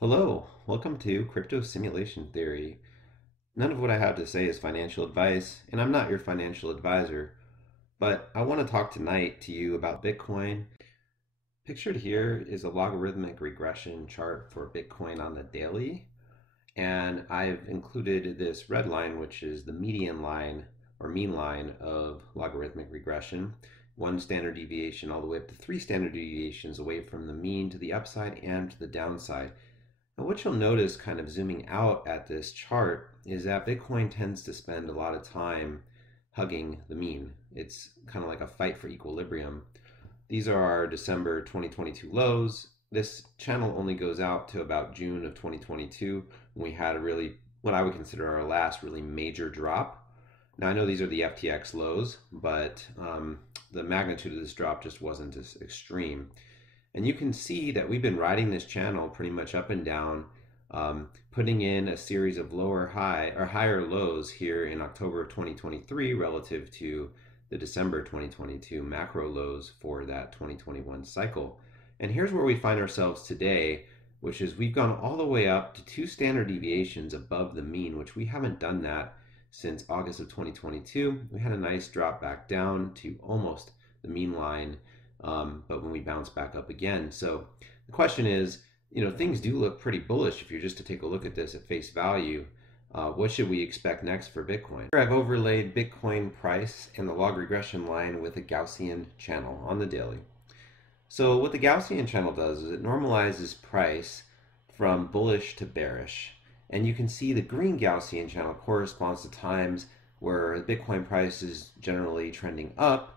Hello, welcome to Crypto Simulation Theory. None of what I have to say is financial advice, and I'm not your financial advisor, but I want to talk tonight to you about Bitcoin. Pictured here is a logarithmic regression chart for Bitcoin on the daily, and I've included this red line, which is the median line or mean line of logarithmic regression, one standard deviation all the way up to three standard deviations away from the mean to the upside and to the downside. And what you'll notice kind of zooming out at this chart is that Bitcoin tends to spend a lot of time hugging the mean. It's kind of like a fight for equilibrium. These are our December 2022 lows. This channel only goes out to about June of 2022 when we had a really, what I would consider our last really major drop. Now I know these are the FTX lows, but the magnitude of this drop just wasn't as extreme. And you can see that we've been riding this channel pretty much up and down, putting in a series of lower high or higher lows here in October of 2023 relative to the December 2022 macro lows for that 2021 cycle. And here's where we find ourselves today, which is we've gone all the way up to two standard deviations above the mean, which we haven't done that since August of 2022. We had a nice drop back down to almost the mean line, but when we bounce back up again. So the question is, things do look pretty bullish if you're just to take a look at this at face value. What should we expect next for Bitcoin? Here I've overlaid Bitcoin price and the log regression line with a Gaussian channel on the daily. So what the Gaussian channel does is it normalizes price from bullish to bearish. And you can see the green Gaussian channel corresponds to times where the Bitcoin price is generally trending up.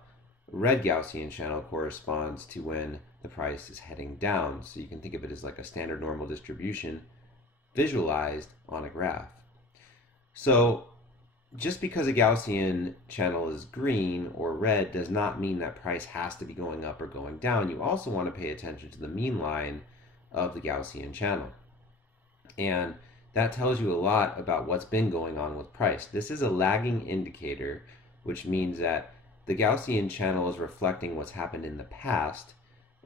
Red Gaussian channel corresponds to when the price is heading down. So you can think of it as like a standard normal distribution visualized on a graph. So just because a Gaussian channel is green or red does not mean that price has to be going up or going down. You also want to pay attention to the mean line of the Gaussian channel. And that tells you a lot about what's been going on with price. This is a lagging indicator, which means that the Gaussian channel is reflecting what's happened in the past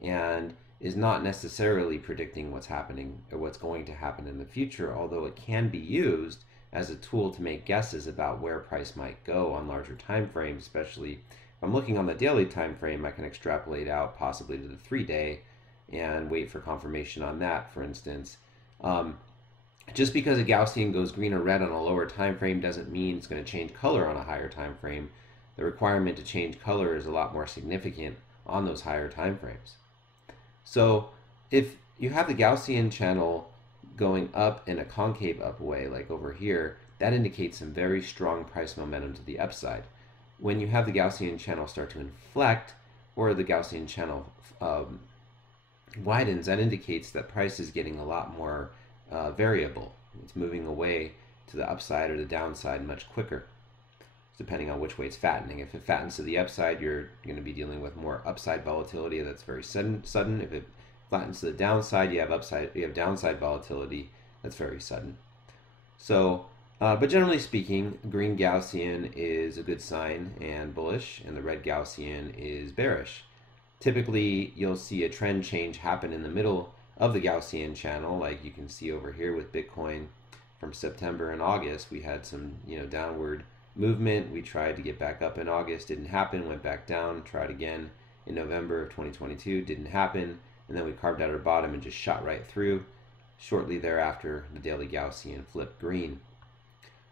and is not necessarily predicting what's happening or what's going to happen in the future, although it can be used as a tool to make guesses about where price might go on larger time frames. Especially if I'm looking on the daily time frame, I can extrapolate out possibly to the 3-day and wait for confirmation on that, for instance. Just because a Gaussian goes green or red on a lower time frame doesn't mean it's going to change color on a higher time frame. The requirement to change color is a lot more significant on those higher time frames. So if you have the Gaussian channel going up in a concave up way, like over here, that indicates some very strong price momentum to the upside. When you have the Gaussian channel start to inflect, or the Gaussian channel widens, that indicates that price is getting a lot more variable. It's moving away to the upside or the downside much quicker, depending on which way it's fattening. If it fattens to the upside, you're going to be dealing with more upside volatility that's very sudden. If it flattens to the downside, you have downside volatility that's very sudden. So, but generally speaking, green Gaussian is a good sign and bullish, and the red Gaussian is bearish. Typically, you'll see a trend change happen in the middle of the Gaussian channel, like you can see over here with Bitcoin from September and August. We had some, downward movement. We tried to get back up in August, didn't happen, went back down, tried again in November of 2022, didn't happen, and then we carved out our bottom and just shot right through. Shortly thereafter, the daily Gaussian flipped green.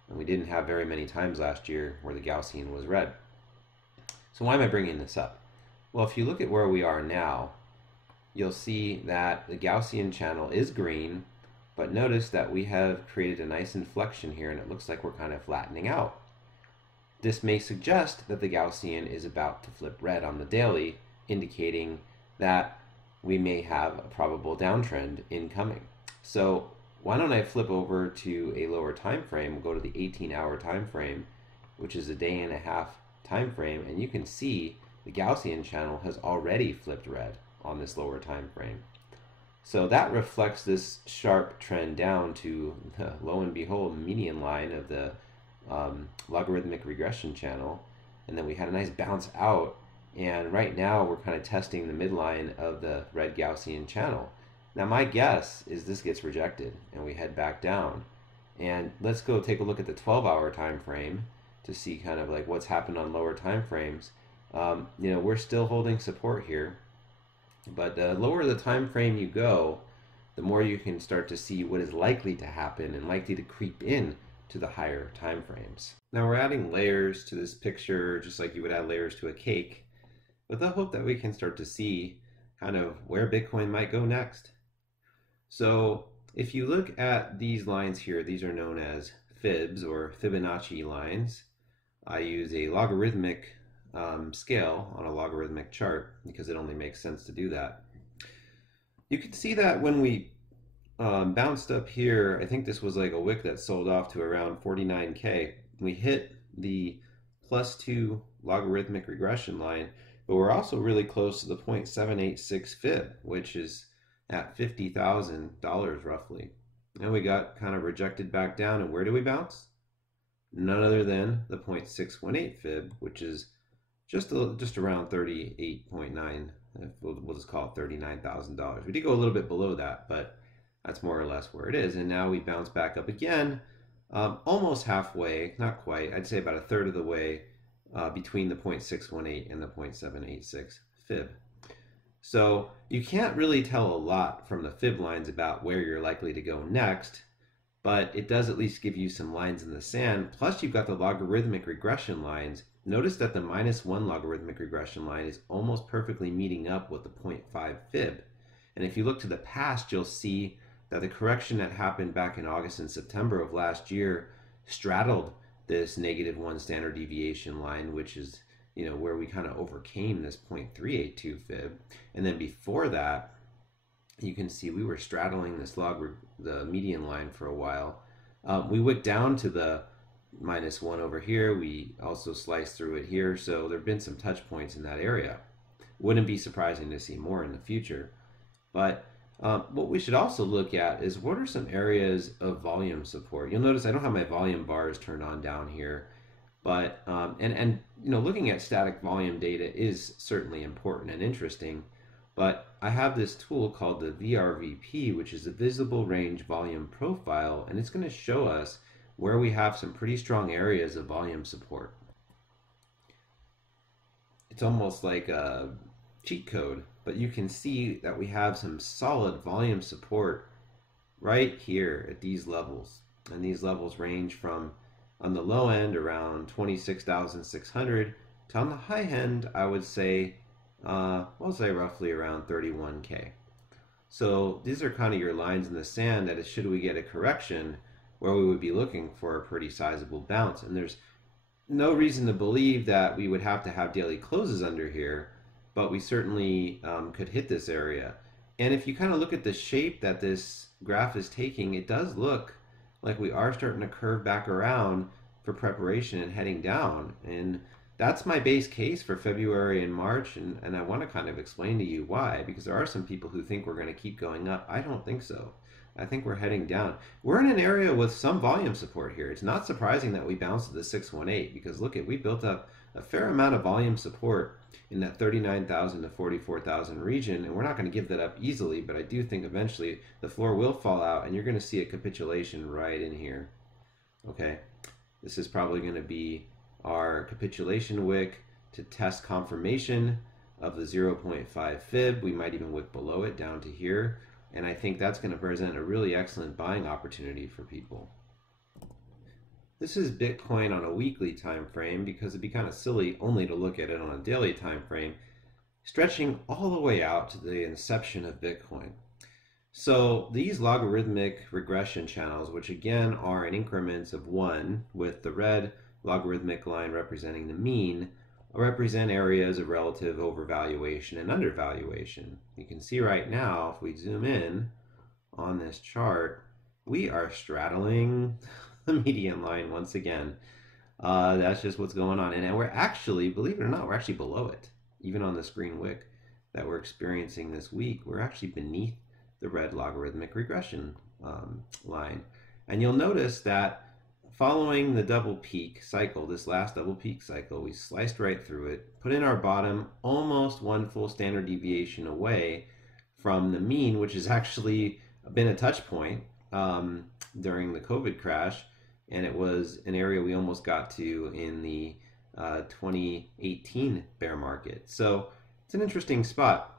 And we didn't have very many times last year where the Gaussian was red. So why am I bringing this up? Well, if you look at where we are now, you'll see that the Gaussian channel is green, but notice that we have created a nice inflection here and it looks like we're kind of flattening out. This may suggest that the Gaussian is about to flip red on the daily, indicating that we may have a probable downtrend incoming. So why don't I flip over to a lower time frame, go to the 18-hour time frame, which is a day and a half time frame, and you can see the Gaussian channel has already flipped red on this lower time frame. So that reflects this sharp trend down to the, lo and behold, median line of the logarithmic regression channel, and then we had a nice bounce out, and right now we're kind of testing the midline of the red Gaussian channel. Now my guess is this gets rejected and we head back down. And let's go take a look at the 12-hour time frame to see kind of like what's happened on lower time frames. We're still holding support here, but the lower the time frame you go, the more you can start to see what is likely to happen and likely to creep in to the higher time frames. Now we're adding layers to this picture just like you would add layers to a cake, with the hope that we can start to see kind of where Bitcoin might go next. So if you look at these lines here, these are known as fibs or Fibonacci lines. I use a logarithmic scale on a logarithmic chart because it only makes sense to do that. You can see that when we bounced up here, I think this was like a wick that sold off to around 49K. We hit the +2 logarithmic regression line, but we're also really close to the 0.786 fib, which is at $50,000 roughly. And we got kind of rejected back down, and where do we bounce? None other than the 0.618 fib, which is just around 38.9. We'll just call it $39,000. We did go a little bit below that, but that's more or less where it is. And now we bounce back up again, almost halfway, not quite. I'd say about a third of the way between the 0.618 and the 0.786 fib. So you can't really tell a lot from the fib lines about where you're likely to go next, but it does at least give you some lines in the sand. Plus you've got the logarithmic regression lines. Notice that the -1 logarithmic regression line is almost perfectly meeting up with the 0.5 fib. And if you look to the past, you'll see that the correction that happened back in August and September of last year straddled this -1 standard deviation line, which is where we kind of overcame this 0.382 fib. And then before that, you can see we were straddling this the median line for a while. We went down to the -1 over here. We also sliced through it here. So there have been some touch points in that area. Wouldn't be surprising to see more in the future. But what we should also look at is what are some areas of volume support. You'll notice I don't have my volume bars turned on down here. But looking at static volume data is certainly important and interesting. But I have this tool called the VRVP, which is a visible range volume profile, and it's going to show us where we have some pretty strong areas of volume support. It's almost like a cheat code, but you can see that we have some solid volume support right here at these levels. And these levels range from, on the low end, around 26,600 to on the high end, I would say, we'll say roughly around 31K. So these are kind of your lines in the sand that should we get a correction where we would be looking for a pretty sizable bounce. And there's no reason to believe that we would have to have daily closes under here, but we certainly could hit this area. And if you kind of look at the shape that this graph is taking, it does look like we are starting to curve back around for preparation and heading down. And that's my base case for February and March, and I want to kind of explain to you why, because there are some people who think we're going to keep going up. I don't think so. I think we're heading down. We're in an area with some volume support here. It's not surprising that we bounced to the 618 because look at, we built up a fair amount of volume support in that 39,000 to 44,000 region, and we're not going to give that up easily, but I do think eventually the floor will fall out and you're going to see a capitulation right in here. Okay, this is probably going to be our capitulation wick to test confirmation of the 0.5 fib. We might even wick below it down to here, and I think that's going to present a really excellent buying opportunity for people. This is Bitcoin on a weekly time frame because it'd be kind of silly only to look at it on a daily time frame, stretching all the way out to the inception of Bitcoin. So these logarithmic regression channels, which again are in increments of 1, with the red logarithmic line representing the mean, represent areas of relative overvaluation and undervaluation. You can see right now, if we zoom in on this chart, we are straddling the median line once again. That's just what's going on. And we're actually, believe it or not, we're actually below it. Even on this green wick that we're experiencing this week, we're actually beneath the red logarithmic regression line. And you'll notice that following the double peak cycle, this last double peak cycle, we sliced right through it, put in our bottom almost 1 full standard deviation away from the mean, which has actually been a touch point during the COVID crash. And it was an area we almost got to in the 2018 bear market. So it's an interesting spot.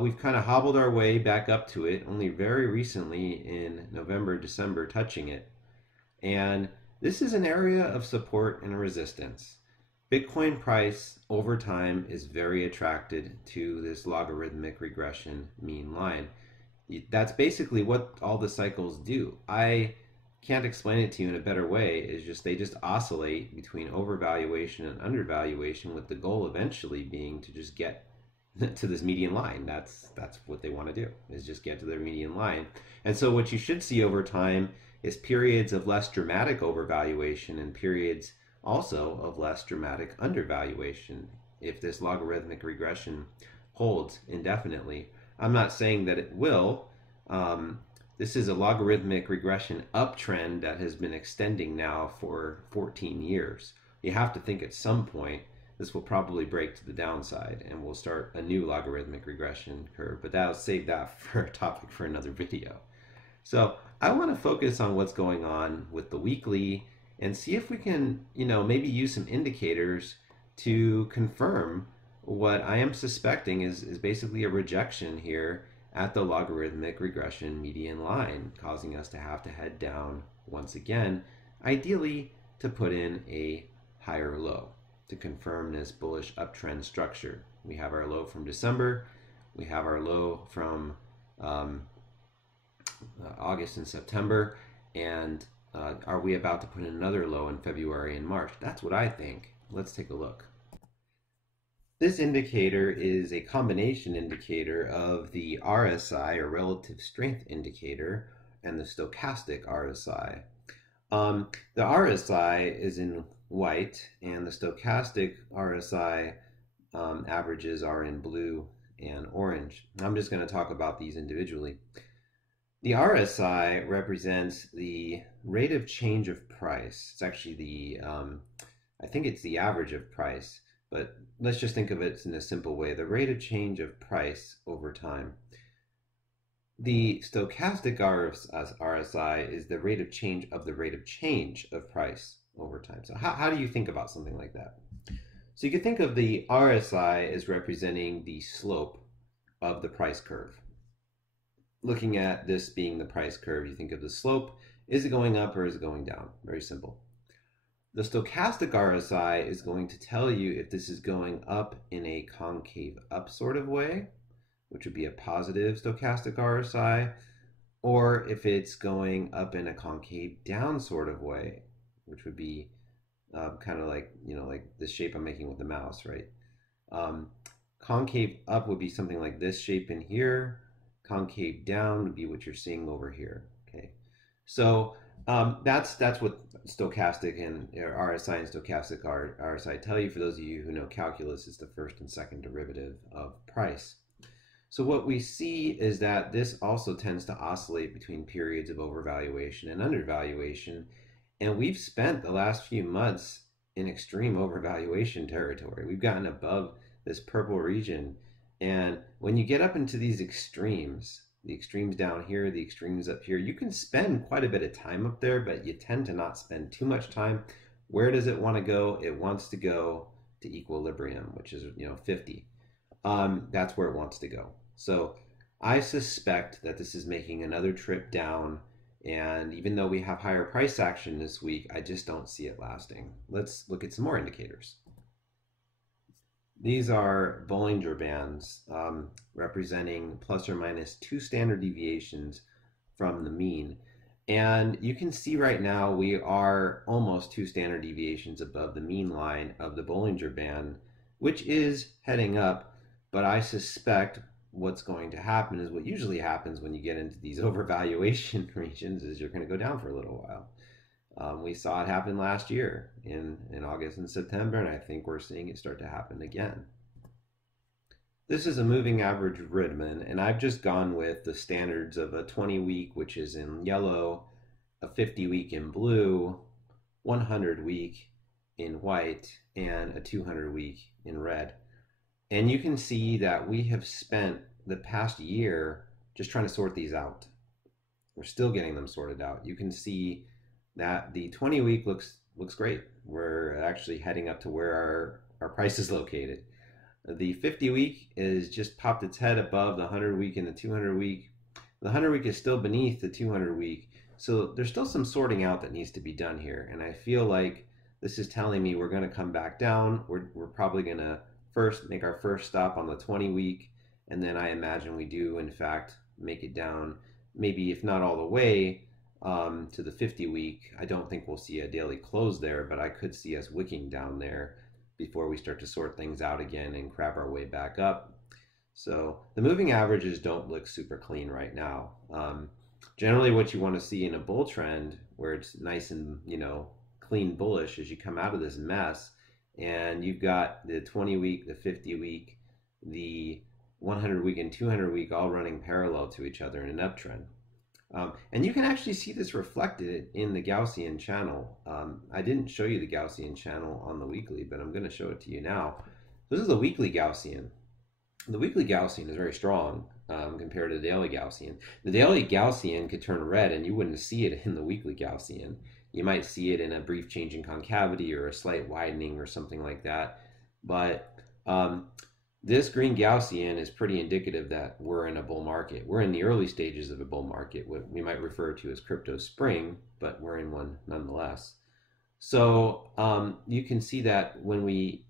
We've kind of hobbled our way back up to it only very recently in November, December, touching it. And this is an area of support and resistance. Bitcoin price over time is very attracted to this logarithmic regression mean line. That's basically what all the cycles do. I can't explain it to you in a better way. Is just they just oscillate between overvaluation and undervaluation, with the goal eventually being to just get to this median line. That's what they want to do, is just get to their median line. And so what you should see over time is periods of less dramatic overvaluation and periods also of less dramatic undervaluation if this logarithmic regression holds indefinitely. I'm not saying that it will. This is a logarithmic regression uptrend that has been extending now for 14 years. You have to think at some point this will probably break to the downside and we'll start a new logarithmic regression curve, but I'll save that for a topic for another video. So I want to focus on what's going on with the weekly and see if we can, maybe use some indicators to confirm what I am suspecting is basically a rejection here at the logarithmic regression median line, causing us to have to head down once again, ideally to put in a higher low to confirm this bullish uptrend structure. We have our low from December, we have our low from August and September, and are we about to put in another low in February and March? That's what I think. Let's take a look. This indicator is a combination indicator of the RSI, or relative strength indicator, and the stochastic RSI. The RSI is in white, and the stochastic RSI averages are in blue and orange. I'm just going to talk about these individually. The RSI represents the rate of change of price. It's actually I think it's the average of price, but let's just think of it in a simple way. The rate of change of price over time. The stochastic RSI is the rate of change of the rate of change of price over time. So how do you think about something like that? So you can think of the RSI as representing the slope of the price curve. Looking at this being the price curve, you think of the slope. Is it going up or is it going down? Very simple. The stochastic RSI is going to tell you if this is going up in a concave up sort of way, which would be a positive stochastic RSI, or if it's going up in a concave down sort of way, which would be kind of like, like this shape I'm making with the mouse, right? Concave up would be something like this shape in here. Concave down would be what you're seeing over here. Okay, so that's what stochastic and RSI and stochastic RSI tell you. For those of you who know calculus, it's the first and second derivative of price. So what we see is that this also tends to oscillate between periods of overvaluation and undervaluation, and we've spent the last few months in extreme overvaluation territory. We've gotten above this purple region. And when you get up into these extremes, the extremes down here, the extremes up here, you can spend quite a bit of time up there, but you tend to not spend too much time. Where does it want to go? It wants to go to equilibrium, which is 50. That's where it wants to go. So I suspect that this is making another trip down, and even though we have higher price action this week, I just don't see it lasting. Let's look at some more indicators. These are Bollinger Bands representing plus or minus 2 standard deviations from the mean. And you can see right now we are almost 2 standard deviations above the mean line of the Bollinger Band, which is heading up. But I suspect what's going to happen is what usually happens when you get into these overvaluation regions is you're going to go down for a little while. We saw it happen last year in August and September, and I think we're seeing it start to happen again. This is a moving average Ridman, and I've just gone with the standards of a 20-week, which is in yellow, a 50-week in blue, 100-week in white, and a 200-week in red. And you can see that we have spent the past year just trying to sort these out. We're still getting them sorted out. You can see that the 20 week looks great. We're actually heading up to where our price is located. The 50 week is just popped its head above the 100 week and the 200 week. The 100 week is still beneath the 200 week. So there's still some sorting out that needs to be done here. And I feel like this is telling me we're going to come back down. We're probably going to first make our first stop on the 20 week. And then I imagine we do, in fact, make it down, maybe if not all the way, to the 50 week. I don't think we'll see a daily close there, but I could see us wicking down there before we start to sort things out again and crab our way back up. So the moving averages don't look super clean right now. Generally what you want to see in a bull trend where it's nice and, clean bullish is you come out of this mess and you've got the 20 week, the 50 week, the 100 week and 200 week all running parallel to each other in an uptrend. And you can actually see this reflected in the Gaussian channel. I didn't show you the Gaussian channel on the weekly, but I'm going to show it to you now. This is the weekly Gaussian. The weekly Gaussian is very strong compared to the daily Gaussian. The daily Gaussian could turn red and you wouldn't see it in the weekly Gaussian. You might see it in a brief change in concavity or a slight widening or something like that. But this green Gaussian is pretty indicative that we're in a bull market. We're in the early stages of a bull market, what we might refer to as crypto spring, but we're in one nonetheless. So you can see that when we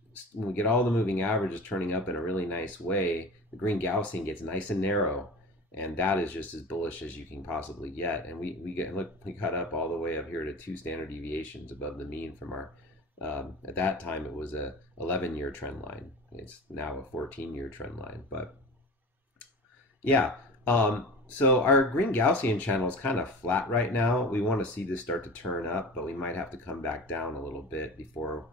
get all the moving averages turning up in a really nice way, the green Gaussian gets nice and narrow, and that is just as bullish as you can possibly get. And we cut up all the way up here to 2 standard deviations above the mean from our at that time it was a 11-year trend line. It's now a 14-year trend line. But yeah, so our green Gaussian channel is kind of flat right now. We want to see this start to turn up, but we might have to come back down a little bit before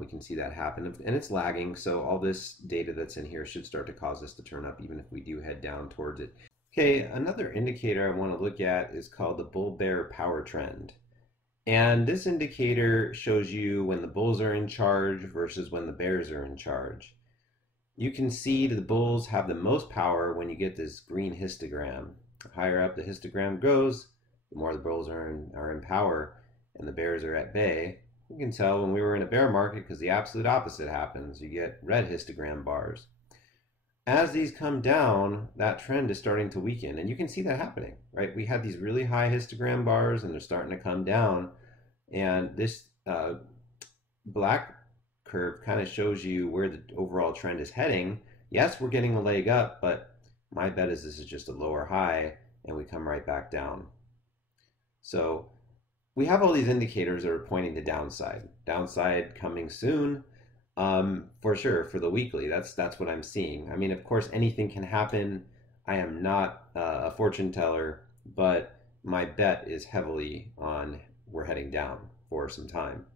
we can see that happen. And it's lagging, so all this data that's in here should start to cause us to turn up even if we do head down towards it. Okay, another indicator I want to look at is called the bull-bear power trend. And this indicator shows you when the bulls are in charge versus when the bears are in charge. You can see the bulls have the most power when you get this green histogram. The higher up the histogram goes, the more the bulls are in power and the bears are at bay. You can tell when we were in a bear market because the absolute opposite happens. You get red histogram bars. As these come down, that trend is starting to weaken, and you can see that happening, right? We had these really high histogram bars and they're starting to come down, and this black curve kind of shows you where the overall trend is heading. Yes, we're getting a leg up, but my bet is this is just a lower high and we come right back down. So we have all these indicators that are pointing to downside. Downside coming soon. For sure, for the weekly, that's what I'm seeing. I mean, of course, anything can happen. I am not a fortune teller, but my bet is heavily on we're heading down for some time.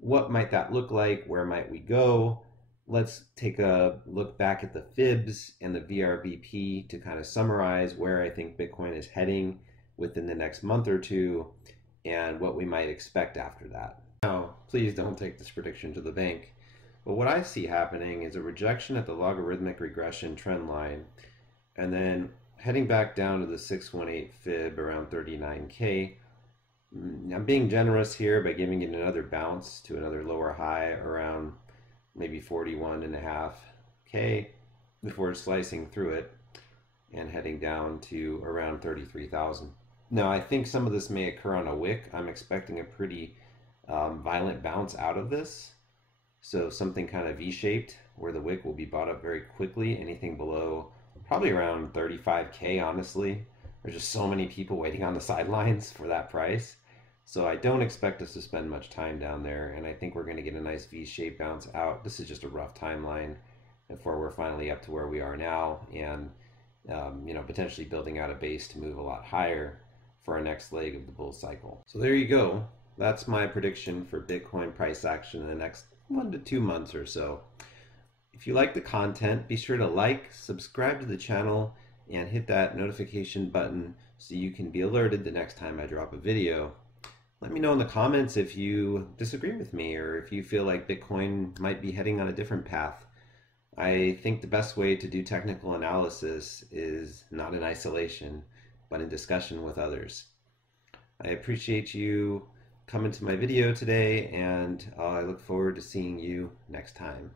What might that look like? Where might we go? Let's take a look back at the fibs and the VRBP to kind of summarize where I think Bitcoin is heading within the next month or two and what we might expect after that. Now, please don't take this prediction to the bank. But what I see happening is a rejection at the logarithmic regression trend line, and then heading back down to the 618 fib around 39K. I'm being generous here by giving it another bounce to another lower high around maybe 41.5K before slicing through it and heading down to around 33,000. Now, I think some of this may occur on a wick. I'm expecting a pretty violent bounce out of this. So something kind of V-shaped where the wick will be bought up very quickly. Anything below probably around 35K, honestly. There's just so many people waiting on the sidelines for that price. So I don't expect us to spend much time down there, and I think we're going to get a nice V-shaped bounce out. This is just a rough timeline before we're finally up to where we are now, and potentially building out a base to move a lot higher for our next leg of the bull cycle. So there you go. That's my prediction for Bitcoin price action in the next 1 to 2 months or so. If you like the content, be sure to like, subscribe to the channel, and hit that notification button so you can be alerted the next time I drop a video. Let me know in the comments if you disagree with me or if you feel like Bitcoin might be heading on a different path. I think the best way to do technical analysis is not in isolation, but in discussion with others. I appreciate you coming to my video today, and I look forward to seeing you next time.